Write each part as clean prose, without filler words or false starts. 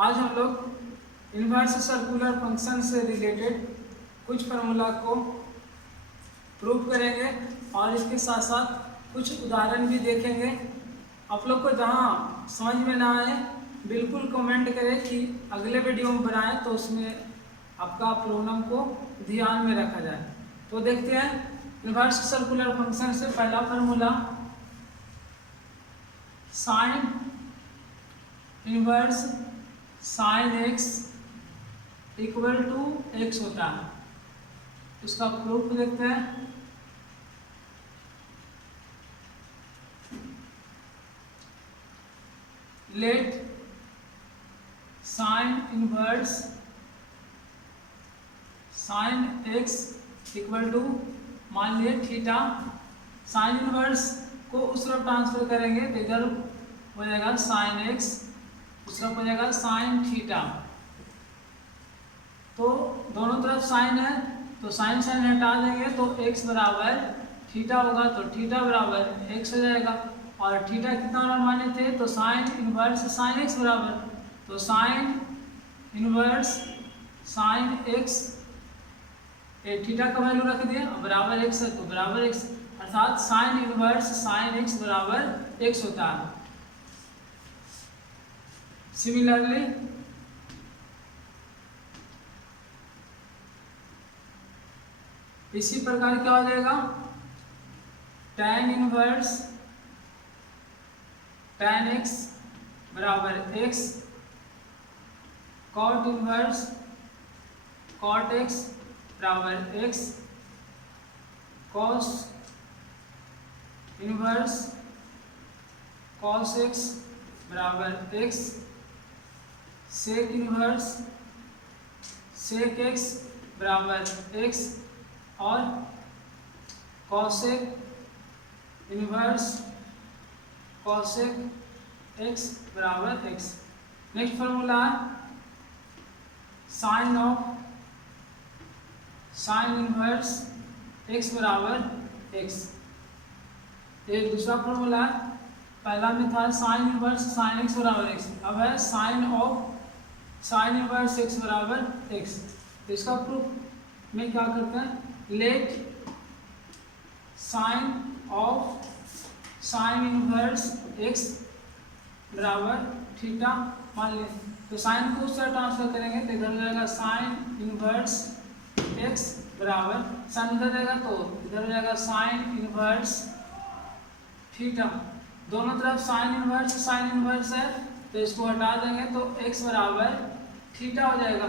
आज हम लोग इन्वर्स सर्कुलर फंक्शन से रिलेटेड कुछ फार्मूला को प्रूव करेंगे और इसके साथ साथ कुछ उदाहरण भी देखेंगे। आप लोग को जहाँ समझ में ना आए बिल्कुल कमेंट करें कि अगले वीडियो में बनाएं, तो उसमें आपका प्रॉब्लम को ध्यान में रखा जाए। तो देखते हैं इन्वर्स सर्कुलर फंक्शन से पहला formula sine inverse sine X equal to X होता है। इसका प्रूफ देखते हैं। Let sine inverse sine X equal to मान लिए थीटा। साइन इन्वर्स को उस तरफ ट्रांसफर करेंगे तो इधर हो जाएगा साइन एक्स, उस तरफ हो जाएगा साइन थीटा। तो दोनों तरफ साइन है तो साइन साइन हटा देंगे तो x बराबर थीटा होगा, तो थीटा बराबर x हो जाएगा। और थीटा कितना माने थे तो साइन इन्वर्स साइन x बराबर, तो sine inverse sine x theta का वैल्यू रख दिया बराबर x है तो बराबर x, अर्थात साइन इन्वर्स साइन x बराबर x होता है। सिमिलरली इसी प्रकार क्या हो जाएगा tan इनवर्स tan x बराबर x, cot inverse cot x बराबर x, cos inverse cos x बराबर x, sec inverse sec x बराबर x और cosec इनवर्स cosec x बराबर x। Next formula sine of sine inverse x बराबर x। एक दूसरा formula पहला में था साइन इनवर्स साइन x बराबर x, अब है sine of sine inverse x बराबर x। तो इसका प्रूफ में क्या करते हैं, let sign of sine inverse x बराबर थीटा मान लें, तो साइन को उस तरह ट्रांसफर करेंगे तो इधर हो जाएगा साइन इनवर्स x बराबर साइन इधर जाएगा तो इधर हो जाएगा साइन इनवर्स थीटा। दोनों तरफ साइन इनवर्स है तो इसको हटा देंगे तो x बराबर थीटा हो जाएगा,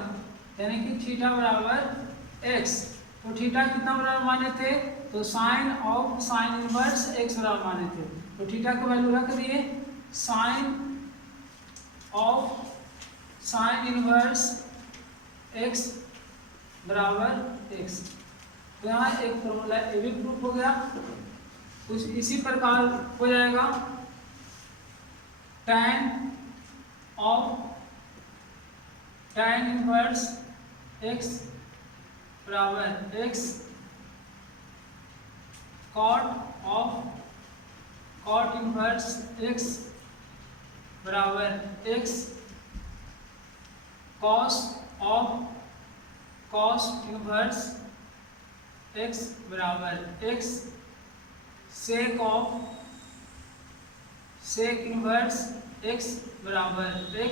यानी कि थीटा बराबर x। तो थीटा कितना बराबर माने थे तो sine of sine inverse x बराबर माने थे, तो थीटा की वैल्यू रख दिए sine of sine inverse x बराबर x। तो यहाँ एक फॉर्मूला ये भी प्रूफ हो गया। कुछ इसी प्रकार हो जाएगा tan of tan inverse x बराबर x, cot of cot inverse x बराबर x, cos of cos inverse x बराबर x, sec of sec inverse x बराबर x,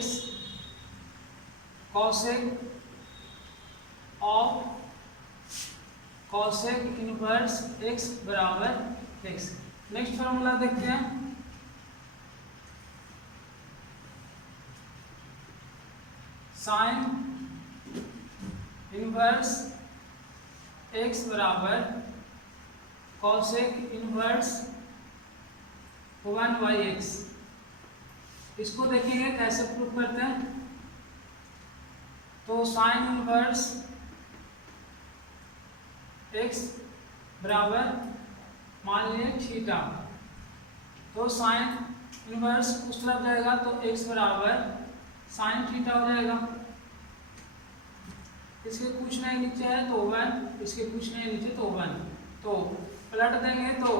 cosec of cosec inverse x बराबर x। नेक्स्ट फॉर्मूला देखते हैं sine inverse x बराबर cosec inverse 1/x। इसको देखेंगे कैसे प्रूफ करते हैं। तो साइन इनवर्स x बराबर मान लीजिए थीटा, तो साइन इनवर्स उस तरफ जाएगा तो x बराबर साइन थीटा हो जाएगा। इसके कुछ नहीं नीचे है तो 1, इसके कुछ नहीं नीचे तो 1, तो पलट देंगे तो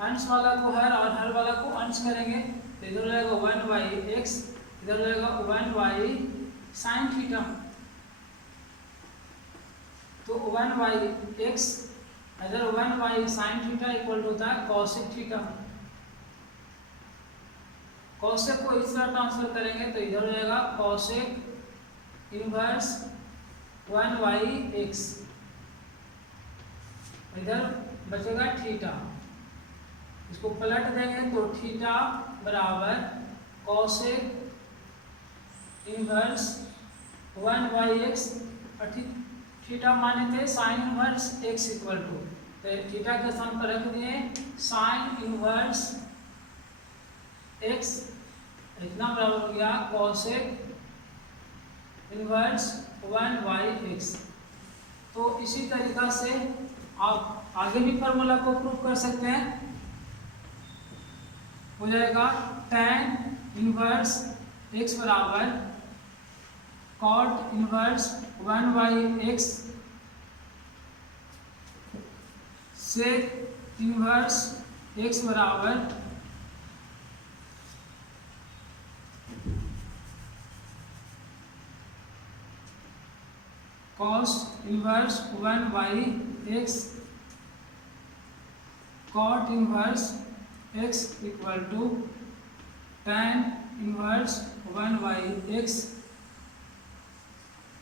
अंश वाला को हर और हर वाला को अंश करेंगे तो इधर हो जाएगा 1/x, इधर हो जाएगा 1/x साइन थीटा, तो 1/x इधर 1 साइन थीटा इक्वल टू होता है कॉसेक थीटा। कॉसेक को इस तरह ट्रांसफर करेंगे तो इधर हो जाएगा कॉसेक इनवर्स 1/x, इधर बचेगा थीटा, इसको पलट देंगे तो थीटा बराबर कॉसेक इनवर्स 1/x, थीटा माने थे sine inverse x equal to, तो थीटा के स्थान पर रख दिए साइन इनवर्स x, इतना बराबर हो गया कॉसेक इनवर्स 1/x। तो इसी तरीका से आप आगे भी फार्मूला को प्रूव कर सकते हैं, हो जाएगा tan इनवर्स x बराबर cot inverse 1/x sec inverse x बराबर cos inverse 1/x cot inverse x equal to tan inverse 1/x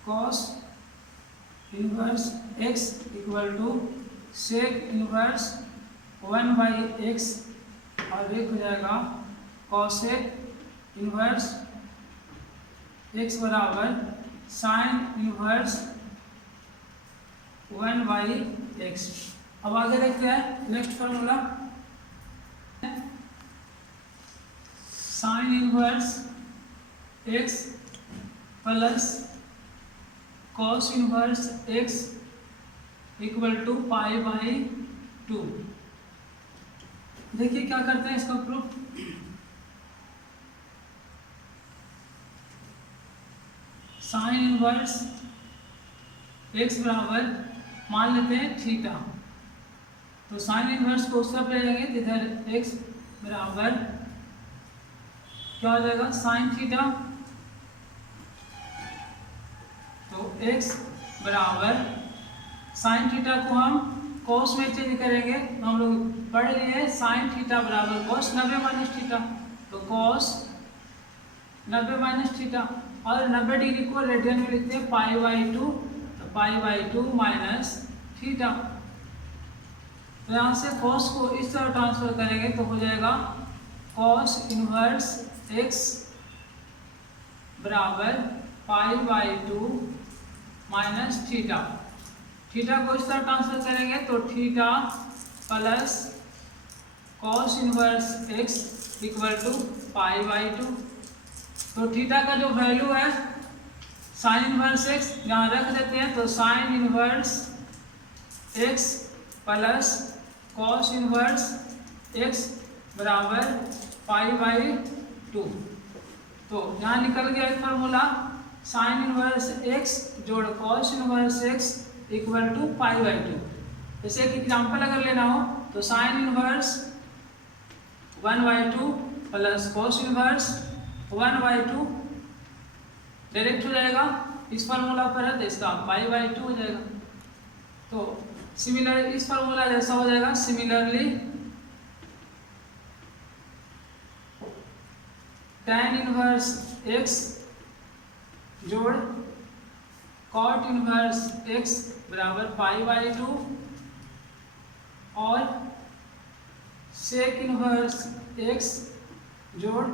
cos inverse x equal to sec inverse 1/x, और एक हो जाएगा कॉसेक इनवर्स x बराबर sine inverse 1/x। अब आगे देखते हैं next formula, sine inverse x plus cos inverse x equal to π/2। देखिए क्या करते हैं इसका प्रूफ, साइन इनवर्स x बराबर मान लेते हैं थीटा, तो साइन इनवर्स को उस तरफ ले जाएंगे इधर x बराबर क्या हो जाएगा साइन थीटा, तो x बराबर साइन थीटा को हम कॉस में चेंज करेंगे, तो हम लोग पढ़ लिए साइन थीटा बराबर कॉस 90 माइनस थीटा, तो कॉस 90 माइनस थीटा, और 90 डिग्री को रेडियन में लिखते हैं π/2, तो π/2 माइनस थीटा। तो यहाँ से कॉस को इस तरह ट्रांसफर करेंगे तो हो जाएगा कॉस इनवर्स x बराबर π/2 माइनस थीटा, थीटा को इस तरह ट्रांसफर करेंगे तो theta plus cos inverse x equal to π/2। तो थीटा का जो वैल्यू है साइन इनवर्स x यहाँ रख देते हैं, तो sine inverse x plus cos inverse x बराबर π/2। तो यहाँ निकल गया एक फार्मूला साइन इनवर्स x जोड़ cos inverse x equal to π/2। जैसे एक एग्जाम्पल अगर लेना हो तो sine inverse 1/2 plus cos inverse 1/2 direct हो जाएगा, इस फार्मूला पर है तो इसका π/2 हो जाएगा। तो सिमिलर इस फार्मूला जैसा हो जाएगा, सिमिलरली tan इनवर्स x जोड़ कॉट इनवर्स x बराबर π/2 और सेक इनवर्स x जोड़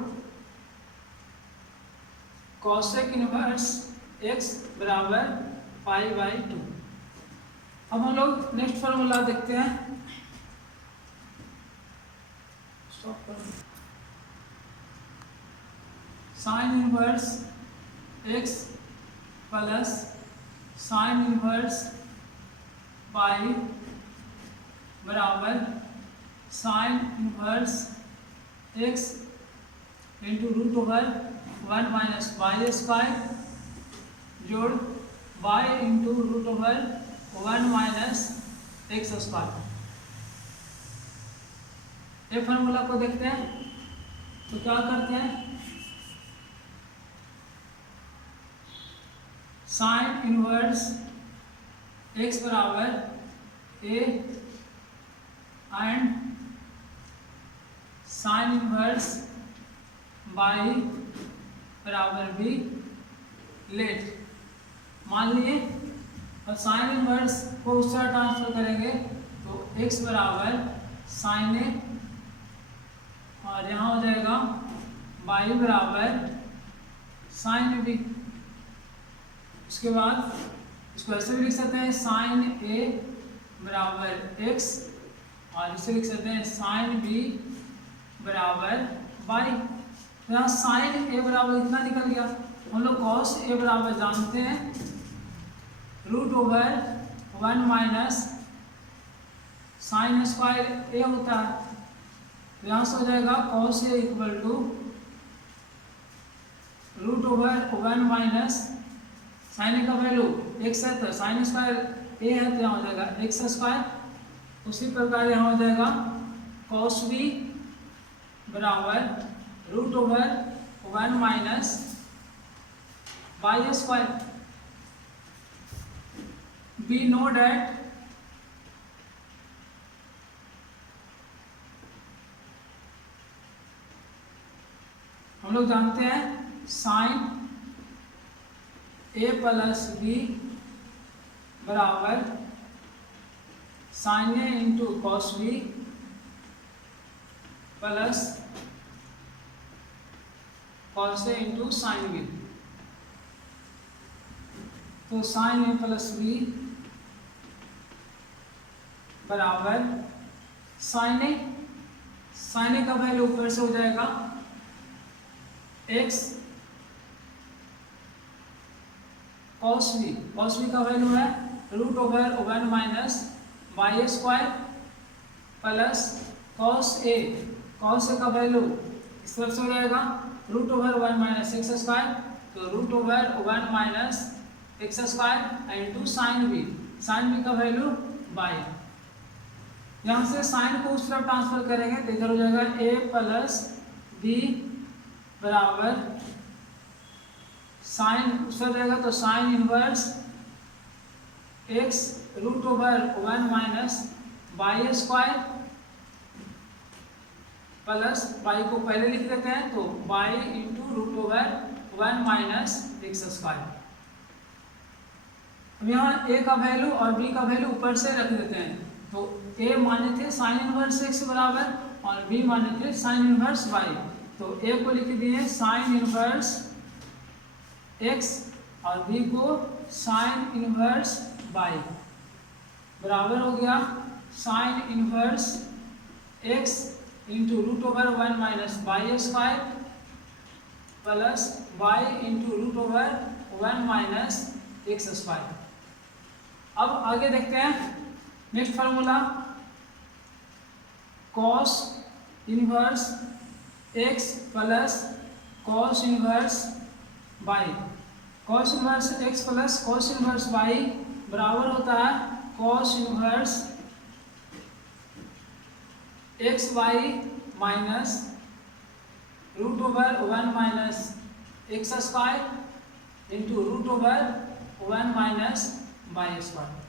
कॉसेक इनवर्स x बराबर π/2। अब हम लोग नेक्स्ट फार्मूला देखते हैं, sine inverse x plus sine inverse pi बराबर sine inverse x into √1 minus Y square जोड़ y into √1 minus x square. ये फार्मूला को देखते हैं तो क्या करते हैं, साइन इनवर्स एक्स बराबर A and sine inverse by बराबर बी लेट। मान लिए और साइन इनवर्स को उस तरह ट्रांसफर करेंगे तो x बराबर साइन ए और यहाँ हो जाएगा y बराबर साइन बी। उसके बाद इसको ऐसे भी लिख सकते हैं साइन ए बराबर x और इसे लिख सकते हैं साइन बी बराबर y। तो यहाँ साइन ए बराबर इतना निकल गया। हम लोग कॉस ए बराबर जानते हैं root over 1 minus sine square A होता है। तो यहाँ से हो जाएगा cos A equal to root over 1 minus sine A का वैल्यू एक्स है तो साइन स्क्वायर ए है तो यहाँ हो जाएगा एक्स स्क्वायर। उसी प्रकार यहाँ हो जाएगा कॉस बी बराबर root over 1 minus Y square. We know that हम लोग जानते हैं साइन ए प्लस बी बराबर sine A into cos B plus cos A into sine B. तो साइन ए प्लस बी बराबर साइन ए का value ऊपर से हो जाएगा x कॉस बी का वैल्यू है root over 1 minus Y square plus cos A का वैल्यू इस तरफ से हो जाएगा root over 1 minus x square. तो root over 1 minus x square into sine B का वैल्यू बाई। यहाँ से साइन को उस तरफ ट्रांसफर करेंगे तो इधर हो जाएगा a प्लस बी बराबर साइन उस तरफ जाएगा तो sine inverse x root over 1 minus Y square plus Y को पहले लिख देते हैं तो y into root over 1 minus x square. अब यहाँ a का वैल्यू और b का वैल्यू ऊपर से रख देते हैं तो a माने थे साइन इनवर्स x बराबर और b माने थे साइन इनवर्स y। तो a को लिख दिए साइन इनवर्स x और b को साइन इनवर्स y बराबर हो गया sine inverse x into root over 1 minus Y square plus y into root over 1 minus x square. अब आगे देखते हैं next formula cos inverse x plus cos inverse y। Cos inverse x plus cos inverse y बराबर होता है cos inverse x Y minus root over 1 minus x square into root over 1 minus Y square.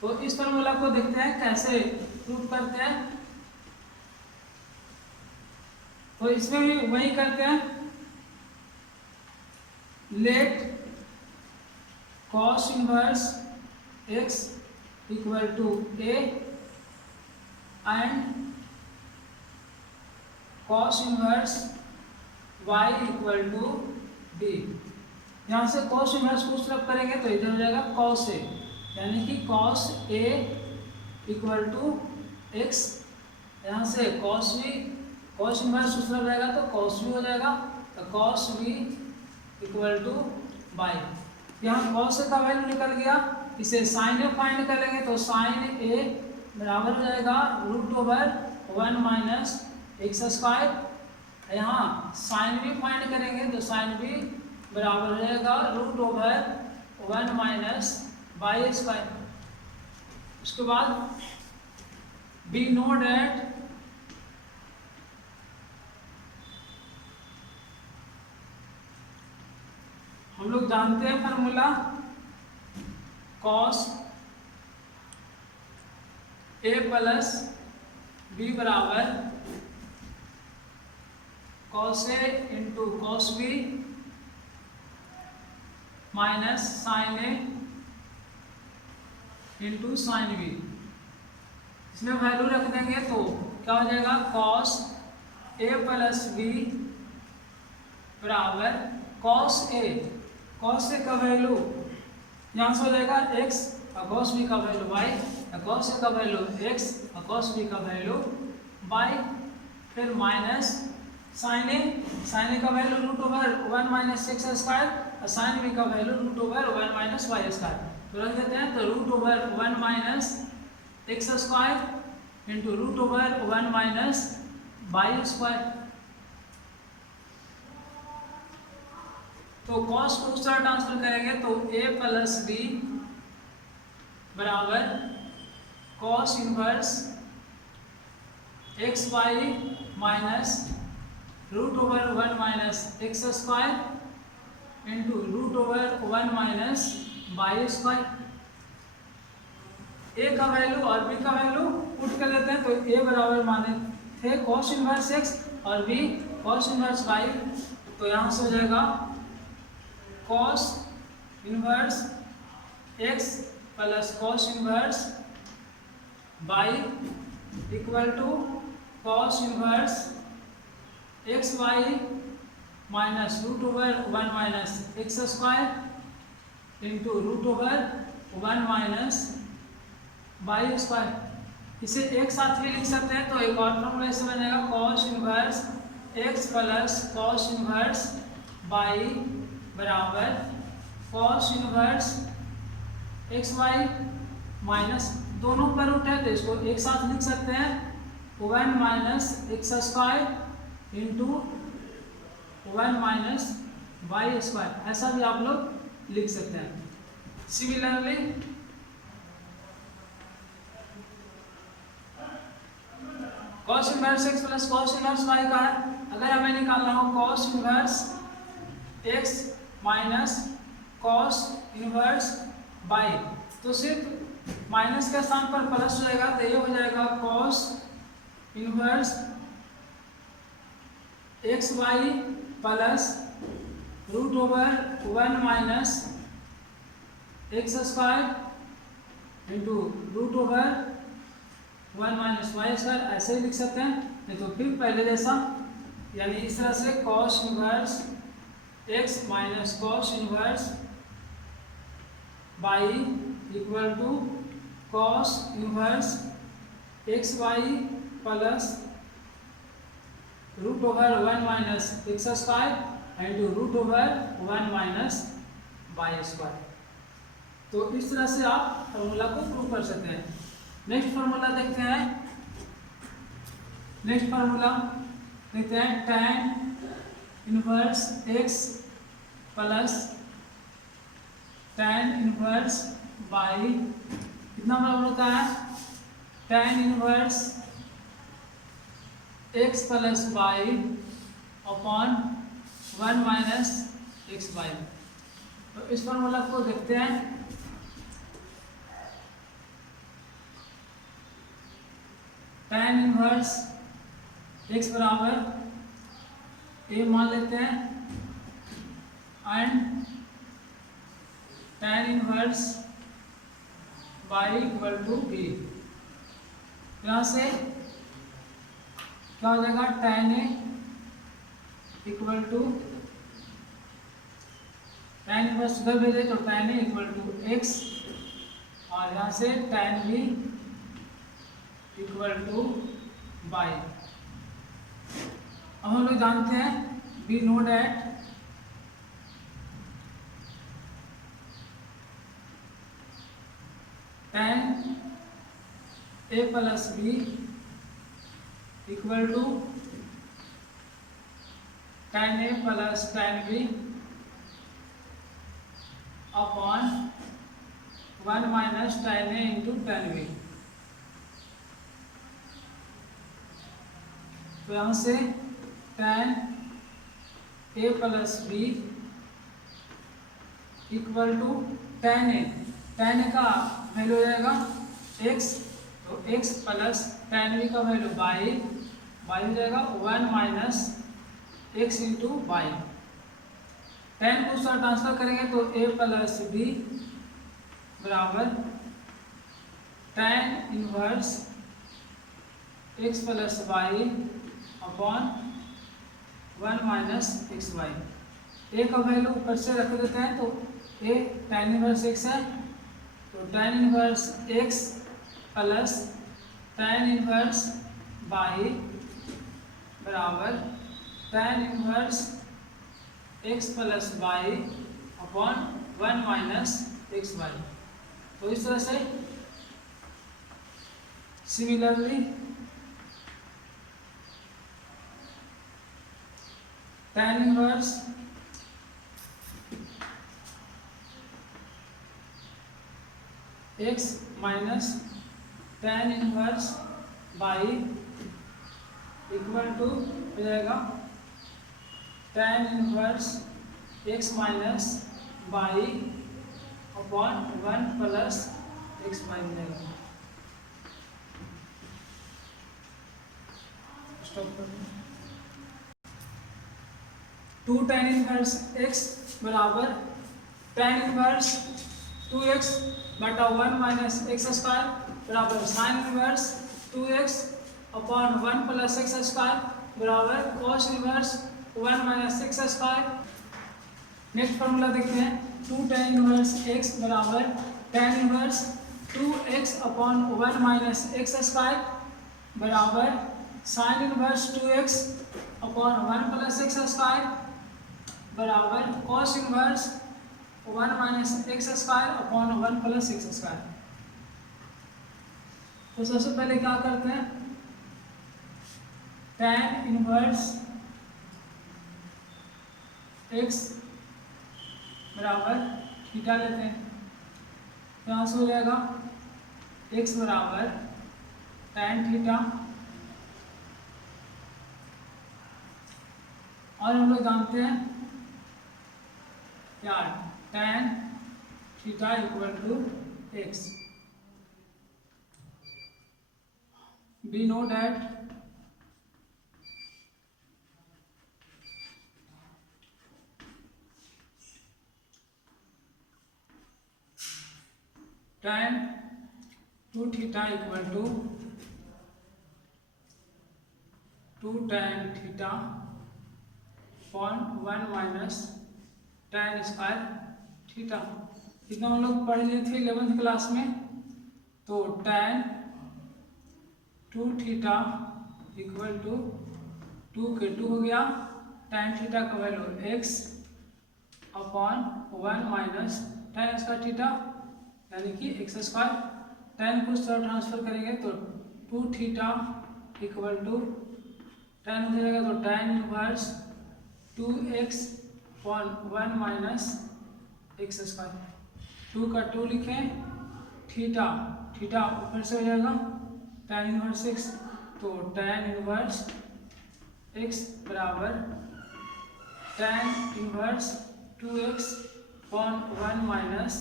तो इस formula को देखते हैं कैसे prove करते हैं। तो इसमें भी वही करते हैं let cos inverse X equal to A and cos inverse y equal to b। यहाँ से कॉस इनवर्स को उस तरफ करेंगे तो इधर हो जाएगा कॉस ए यानी कि cos A equal to X. यहाँ से कॉस इनवर्स उस तरफ जाएगा तो कॉस बी हो जाएगा तो cos B equal to Y. यहाँ कॉस ए का वैल्यू निकल गया, इसे साइन ए फाइंड करेंगे तो साइन ए बराबर हो जाएगा root over 1 minus x square. यहाँ साइन बी फाइंड करेंगे तो साइन बी बराबर हो जाएगा root over 1 minus Y square. उसके बाद बी नो डेट हम लोग जानते हैं formula cos A plus B बराबर cos A into cos B minus sine A into sine B. इसमें वैल्यू रख देंगे तो क्या हो जाएगा, कॉस ए प्लस बी बराबर कॉस ए का वैल्यू यहाँ से हो जाएगा एक्स और कॉस बी का वैल्यू वाई, कॉस ए का वैल्यू एक्स और कॉस बी का वैल्यू वाई, फिर माइनस साइन ए का value root over 1 minus x square और साइन बी का value root over 1 minus Y square. तो रख देते हैं, तो root over 1 minus x square into root over 1 minus Y square. तो कॉस को उस तरह ट्रांसफर करेंगे तो a प्लस बी बराबर cos inverse x Y minus root over 1 minus x square into root over 1 minus Y square. A का value और B का वैल्यू पुट कर देते हैं, तो ए बराबर माने थे कॉस इनवर्स एक्स और बी कॉस इनवर्स वाई, तो यहाँ से हो जाएगा cos inverse x plus cos inverse Y equal to cos inverse x Y minus root over 1 minus x square into root over 1 minus Y square. इसे एक साथ भी लिख सकते हैं, तो एक और फॉर्मूला ऐसे बनेगा cos inverse x plus cos inverse y बराबर cos inverse x Y minus दोनों पर रूट है तो इसको एक साथ लिख सकते हैं 1 minus x square into 1 minus Y square, ऐसा भी आप लोग लिख सकते हैं। Similarly cos inverse x plus cos inverse Y का है, अगर हमें निकालना हो cos inverse X minus cos inverse Y, तो सिर्फ माइनस के स्थान पर प्लस हो जाएगा, तो ये हो जाएगा cos inverse x Y plus root over 1 minus x square into root over 1 minus Y square, ऐसे ही लिख सकते हैं। नहीं तो फिर पहले जैसा, यानी इस तरह से cos inverse X minus cos inverse Y equal to cos inverse x Y plus root over 1 minus x square into root over 1 minus Y square. तो इस तरह से आप फॉर्मूला को प्रूव कर सकते हैं। नेक्स्ट फार्मूला देखते हैं। नेक्स्ट फार्मूला देखते हैं tan inverse x plus tan inverse y कितना बराबर होता है, tan inverse x plus y upon 1 minus x Y. तो इस फार्मूला को देखते हैं। tan इनवर्स x बराबर a मान लेते हैं and tan inverse y equal to b। यहाँ से क्या हो जाएगा, tan a equal to tan inverse उधर भेजे तो tan a equal to x और यहाँ से tan b equal to y। अब हम लोग जानते हैं we know that tan a plus B equal to tan a plus tan b upon 1 minus tan a into tan b। तो यहाँ से tan a plus B equal to tan a। tan a का value हो जाएगा x, तो x plus tan b का value y हो जाएगा 1 minus x into Y. tan को उसका ट्रांसफर करेंगे तो a प्लस b बराबर tan inverse x plus Y upon 1 minus x y. A का वैल्यू ऊपर से रख देते हैं, तो a tan इनवर्स x है, तो tan inverse x plus tan inverse y बराबर tan inverse x plus Y upon 1 minus x Y. तो इस तरह से similarly tan inverse x minus tan inverse y equal to हो जाएगा tan inverse x minus y upon 1 plus X Y मिलेगा। Stop कर दो। 2 tan इनवर्स x बराबर tan इनवर्स 2x बटा 1 माइनस एक्स स्क्वायर बराबर sine inverse 2x upon 1 plus x square बराबर cos inverse 1 minus x square. Next formula देखते हैं। 2 tan inverse x बराबर tan inverse 2x upon 1 minus x square बराबर sine inverse 2x upon 1 plus x square बराबर cos inverse 1 minus x square upon 1 plus x square. तो सबसे पहले क्या करते हैं, tan इनवर्स x बराबर थीटा लेते हैं, तो यहाँ से हो जाएगा x बराबर tan थीटा, और हम लोग जानते हैं क्या tan theta equal to x। We know that tan 2 theta equal to 2 tan theta upon 1 minus tan square theta. इतना हम लोग पढ़ लिए थे 11th क्लास में। तो tan 2 थीटा इक्वल टू 2 के 2 हो गया, tan थीटा का value x upon 1 minus tan square theta यानी कि एक्स स्क्वायर। tan को इस तरह ट्रांसफर करेंगे तो 2 थीटा इक्वल टू tan हो जाएगा, तो tan inverse 2x upon 1 minus x square. 2 का 2 लिखें, थीटा थीटा ऊपर से हो जाएगा tan इनवर्स x, तो tan इनवर्स x बराबर tan inverse 2x upon 1 minus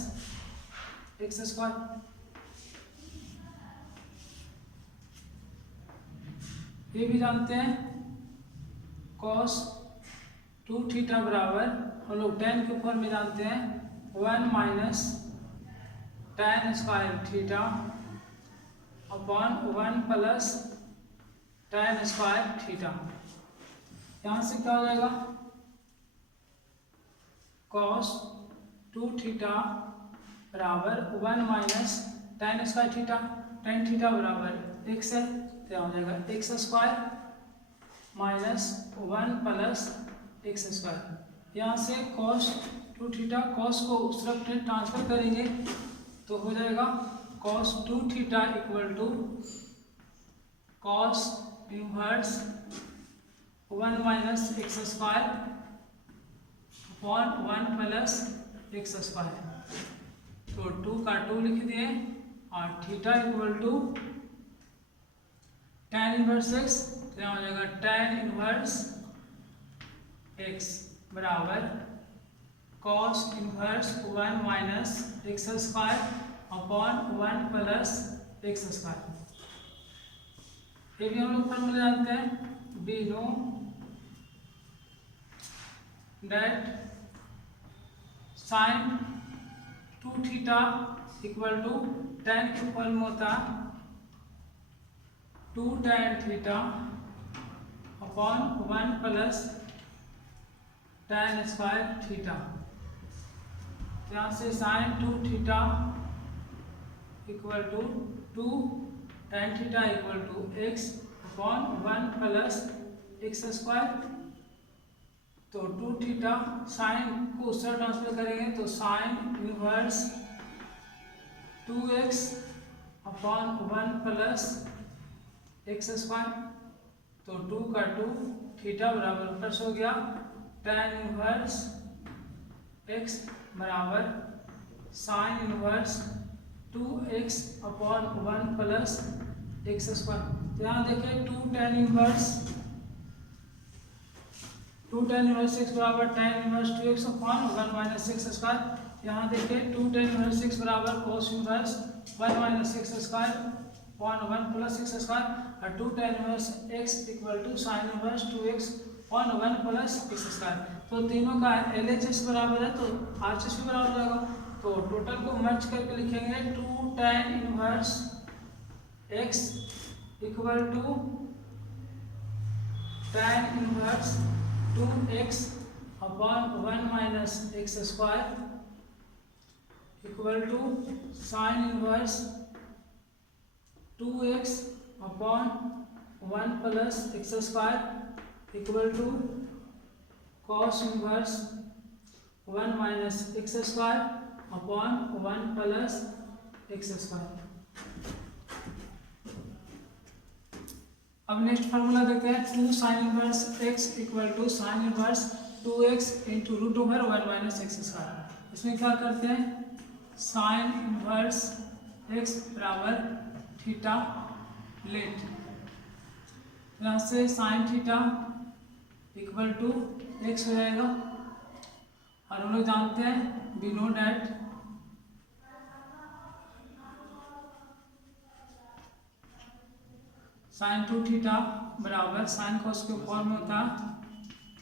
x square. ये भी जानते हैं cos 2 थीटा बराबर हम लोग tan के फॉर्म में जानते हैं 1 minus tan square theta upon 1 plus tan square theta. यहाँ से क्या हो जाएगा, cos 2 थीटा बराबर 1 minus tan square theta, tan theta बराबर x है, तो यहाँ हो जाएगा x square minus 1 plus x square. यहाँ से cos 2 थीटा, cos को उस तरफ ट्रांसफर करेंगे तो हो जाएगा cos 2 theta equal to cos inverse 1 minus x square upon 1 plus x square. तो 2 का 2 लिख दिए, और theta equal to tan inverse x, तो यहाँ हो जाएगा tan इनवर्स x बराबर cos inverse 1 minus x square upon 1 plus x square. ये भी हम लोग फॉर्मूला जानते हैं, we know that sine 2 theta equal to tan की फॉर्म होता 2 tan theta upon 1 plus tan square theta. यहाँ से sine 2 theta equal to 2 tan theta equal to x upon 1 plus x square. तो 2 थीटा साइन को उस तरह transfer करेंगे तो sine inverse 2x upon 1 plus x square. तो 2 का 2 थीटा बराबर प्लस हो गया tan इनवर्स x बराबर sine inverse 2x upon 1 plus x square. यहाँ देखिए 2 tan इनवर्स x बराबर tan inverse 2x upon 1 minus x square. यहाँ देखिए 2 tan इनवर्स x बराबर cos inverse 1 minus x square upon 1 plus x square और 2 tan inverse x equal to sine inverse 2x upon 1 plus x square. तो तीनों का LHS बराबर है तो RHS भी बराबर हो जाएगा। तो टोटल को मर्ज करके लिखेंगे 2 tan inverse x equal to tan inverse 2x upon 1 minus x square equal to sine inverse 2x upon 1 plus x square equal to cos inverse 1 minus x square upon 1 plus x square. अब next formula देखते हैं 2 sine inverse x equal to sine inverse 2x into root over 1 minus x square. इसमें क्या करते हैं sine inverse x बराबर theta late. यहाँ से sine theta equal to x हो जाएगा और हम लोग जानते हैं we know that sine 2 theta बराबर साइन कॉस के फॉर्म में होता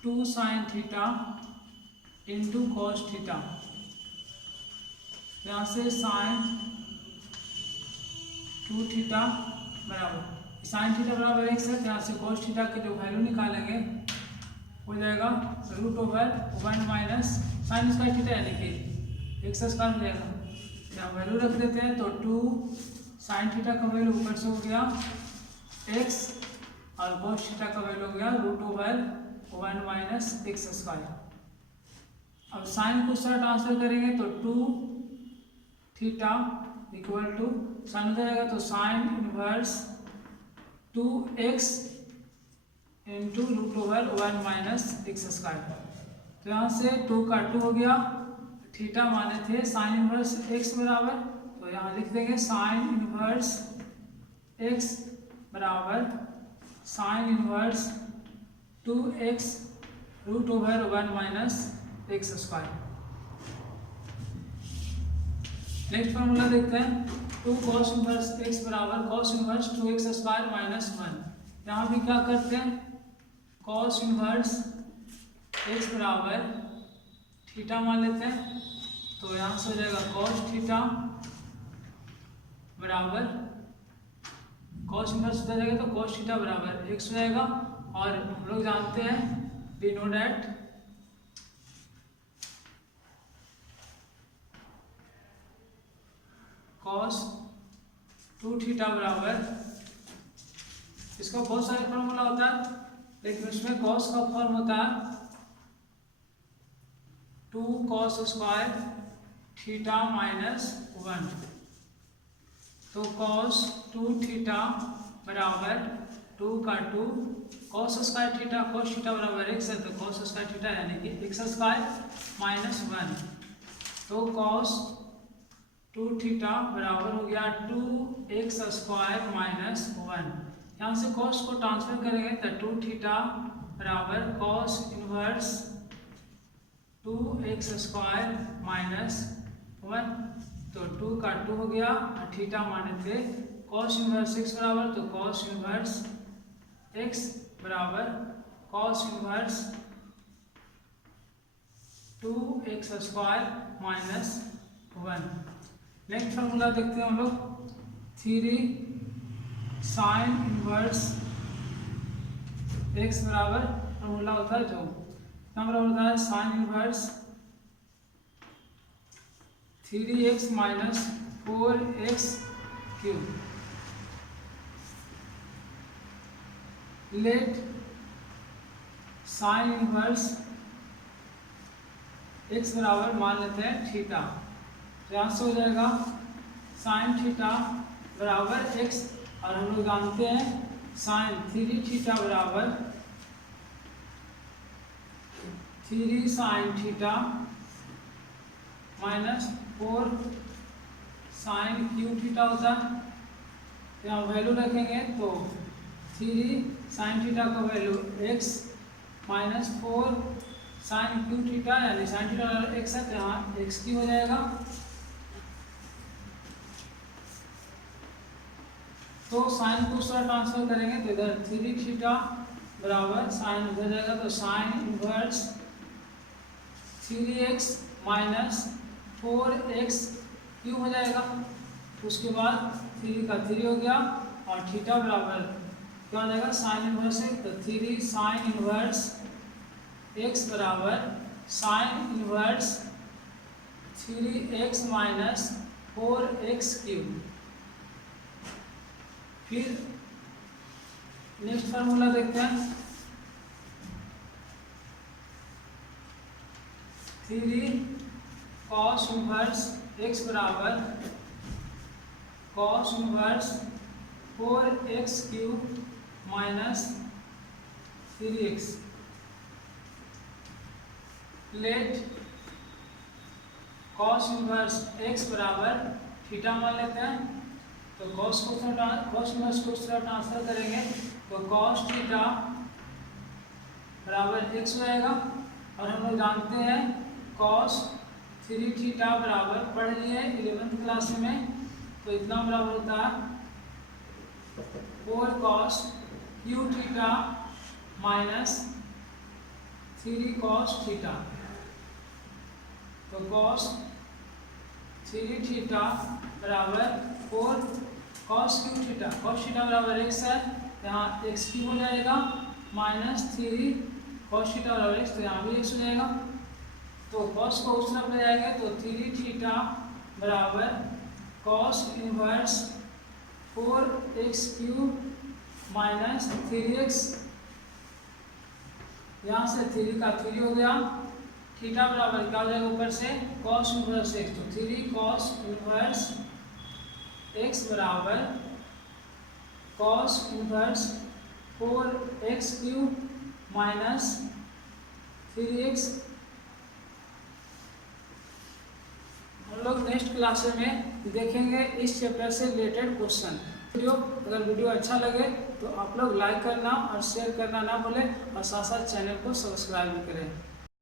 2 sine theta into cos theta. यहाँ से साइन 2 थीटा बराबर साइन थीटा बराबर x है। यहाँ से कॉस थीटा की जो वैल्यू निकालेंगे हो जाएगा root over 1 minus sine square theta यानी कि एक्स स्क्वायर हो जाएगा। यहाँ वैल्यू रख देते हैं तो 2 साइन थीटा का वैल्यू ऊपर से हो गया x और कॉस थीटा का वैल्यू हो गया root over 1 minus x square. अब साइन को उस तरह ट्रांसफर करेंगे तो 2 थीटा इक्वल टू साइन हो जाएगा तो sine inverse 2x into root over 1 minus x square. तो यहाँ से 2 का 2 हो गया थीटा माने थे साइन इनवर्स x बराबर तो यहाँ लिख देंगे साइन इनवर्स x बराबर sine inverse 2x root over 1 minus x square. Next formula देखते हैं 2 कॉस इनवर्स x बराबर cos inverse 2x square minus 1। यहाँ भी क्या करते हैं कॉस इनवर्स x बराबर थीटा मान लेते हैं तो यहाँ से हो जाएगा कॉस थीटा बराबर कॉस इनवर्स हो जाएगा तो कॉस थीटा बराबर x हो जाएगा। और हम लोग जानते हैं we know that cos 2 theta बराबर इसका बहुत सारे फॉर्मूला होता है लेकिन इसमें कॉस का फॉर्म होता है 2 कॉस स्क्वायर थीटा माइनस 1। तो कॉस 2 थीटा बराबर 2 का 2 cos square theta cos theta बराबर x है तो कॉस स्क्वायर थीटा यानी कि एक्स स्क्वायर माइनस 1। तो कॉस 2 थीटा बराबर हो गया 2x स्क्वायर माइनस 1। यहाँ से कॉस को ट्रांसफर करेंगे तो 2 थीटा बराबर कॉस इनवर्स 2x² माइनस 1, तो 2 का 2 हो गया और थीटा माने थे कॉस इनवर्स x बराबर, तो कॉस इनवर्स x बराबर cos inverse 2x² minus 1। Next formula देखते हैं हम लोग, 3 साइन इनवर्स x बराबर फार्मूला होता है जो नंबर होता है sign inverse 3x minus 4x cube. Late sign inverse x बराबर मान लेते हैं थीटा, तो यहाँ से हो जाएगा साइन थीटा बराबर x, और हम लोग जानते हैं साइन 3 थीटा बराबर 3 sine theta minus 4 sine cube theta होता है। तो यहाँ वैल्यू रखेंगे तो 3 साइन थीटा का value x minus 4 sine cube theta, यानी साइन थीटा x है तो यहाँ x की हो जाएगा। तो साइन को उस तरह ट्रांसफर करेंगे तो इधर 3 थीटा बराबर साइन उधर जाएगा, तो sine inverse 3x minus 4x cube हो जाएगा। उसके बाद 3 का 3 हो गया और थीटा बराबर क्या हो जाएगा साइन इनवर्स है, तो 3 साइन इनवर्स x बराबर sine inverse 3x minus 4x cube. फिर नेक्स्ट फार्मूला देखते हैं, 3 कॉस इनवर्स x बराबर cos inverse 4x cube minus 3x। Let cos inverse x बराबर थीटा मान लेते हैं, तो कॉस इनवर्स को उस तरह ट्रांसफर करेंगे तो कॉस थीटा बराबर x हो जाएगा। और हम लोग जानते हैं कॉस 3 थीटा बराबर पढ़ लिए 11th क्लास में, तो इतना बराबर होता है 4 cos Q theta minus 3 cos theta. तो कॉस 3 थीटा बराबर 4 cos Q theta, cos theta बराबर x है, यहाँ x क्यू हो जाएगा माइनस 3 कॉस थीटा बराबर x, तो यहाँ भी x हो जाएगा। तो कॉस को उस तरफ ले जाएंगे तो 3 थीटा बराबर cos inverse 4x cube minus 3x, यहाँ से 3 का 3 हो गया, थीटा बराबर क्या हो जाएगा ऊपर से कॉस इनवर्स x, तो 3 कॉस इनवर्स x बराबर cos inverse 4x cube minus 3x। हम लोग नेक्स्ट क्लास में देखेंगे इस चैप्टर से रिलेटेड क्वेश्चन। अगर वीडियो अच्छा लगे तो आप लोग लाइक करना और शेयर करना ना भूलें, और साथ साथ चैनल को सब्सक्राइब भी करें।